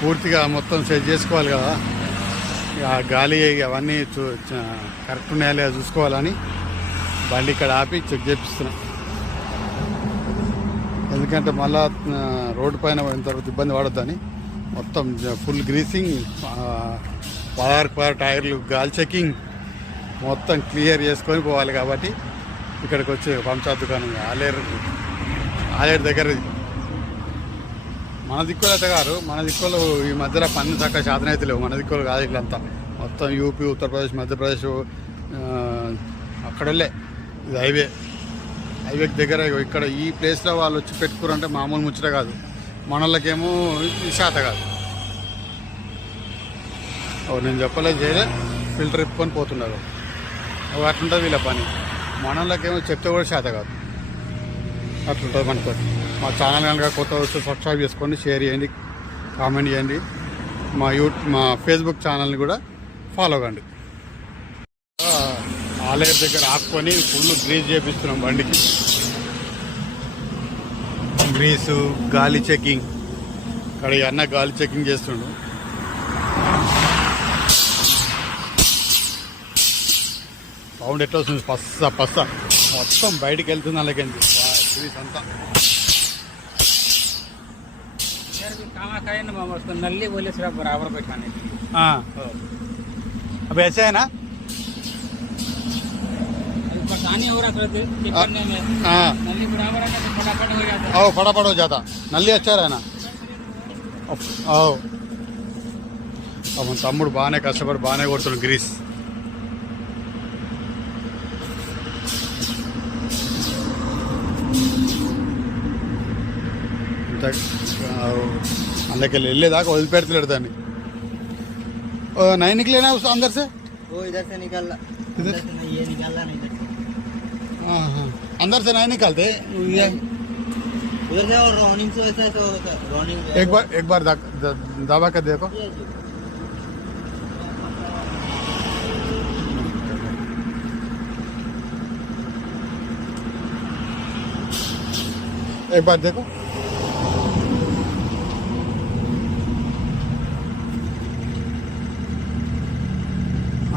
పూర్తిగా మొత్తం సెట్ చేసుకోవాలి కదా. ఇక ఆ గాలి అవన్నీ చూ కరెక్ట్ ఉన్నాయా లేదా చూసుకోవాలని బండి ఇక్కడ ఆపి చెక్ చేపిస్తున్నా. ఎందుకంటే మళ్ళా రోడ్డు పైన పోయిన తర్వాత ఇబ్బంది పడొద్దని మొత్తం ఫుల్ గ్రీసింగ్ ఆ, పదహారు పదహారు టైర్లు గాలి చెకింగ్ మొత్తం క్లియర్ చేసుకొని పోవాలి కాబట్టి ఇక్కడికి వచ్చి పంచాయత్ దుకాణం ఆలేరు ఆలేరు దగ్గర మన దిక్కులు అయితే గారు మన దిక్కులు ఈ మధ్యలో పన్ను చక్క శాతం అయితే లేవు. మన దిక్కులు కాదు ఇట్లంతా మొత్తం యూపీ ఉత్తరప్రదేశ్ మధ్యప్రదేశ్ ఆ, అక్కడలే ఇది హైవే. హైవే దగ్గర ఇక్కడ ఈ ప్లేస్లో వాళ్ళు వచ్చి పెట్టుకురంటే మామూలు ముచ్చట కాదు. మనళ్ళకేమో శాత కాదు. ఓ నేను చెప్పలేదు చేయలే. ఫిల్టర్ ఇప్పుకొని పోతున్నారు. అవి అట్లుంటుంది వీళ్ళ పని. మనళ్ళకేమో చెప్తే కూడా శాత కాదు. అట్లుంటుంది మనతో మా ఛానల్ కనుక కొత్త వస్తే సబ్స్క్రైబ్ చేసుకోండి షేర్ చేయండి కామెంట్ చేయండి. మా యూట్ మా ఫేస్బుక్ ఛానల్ని కూడా ఫాలో కండి. ఆలయం దగ్గర ఆపుకొని ఫుల్ గ్రీజ్ చేపిస్తున్నాం బండికి. గ్రీసు గాలి చెకింగ్. ఇక్కడ అన్న గాలి చెకింగ్ చేస్తుండు. సౌండ్ ఎట్లా వస్తుంది? పస్స పస్స. మొత్తం బయటికి వెళ్తుంది అలాగే గ్రీస్ అంతా. यार भी कामा खाए ना मामा उसको नल्ली बोले सिर्फ बराबर बैठाने के लिए हाँ अब ऐसे है ना अभी परेशानी हो रहा करते चेक हाँ। करने में हाँ नल्ली बराबर है तो फटाफट हो जाता आओ फटाफट हो जाता నల్లి వచ్చారాయన అవు మన తమ్ముడు బాగానే కష్టపడి బాగానే కొడుతున్నాడు గ్రీస్ ఇంత అందుకెళ్ళి వెళ్ళేదాకా వదిలిపెడతలేడు దాన్ని ఓ, నైన్ నికలేనా ఉస్ अंदर से वो इधर से निकल इधर से नहीं ये निकल रहा नहीं इधर से हाँ, हाँ। अंदर से नहीं निकालते ये उधर से और रनिंग से वैसा ऐसा होता है रनिंग एक बार एक बार दा- दा- दबा कर देखो एक बार देखो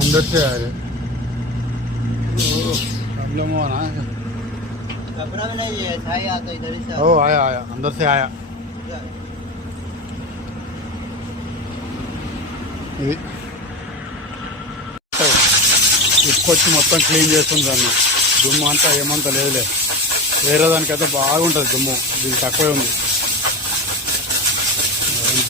अंदर से आ रहे प्रॉब्लम हुआ ना कपड़ा भी नहीं है छाई आता इधर ही से ओ आया आया अंदर से आया ఇది ఇప్పుకొచ్చి మొత్తం క్లీన్ చేస్తుంది దాన్ని దుమ్ము అంతా ఏమంతా లేదులే వేరే దానికైతే బాగుంటుంది దుమ్ము దీనికి తక్కువే ఉంది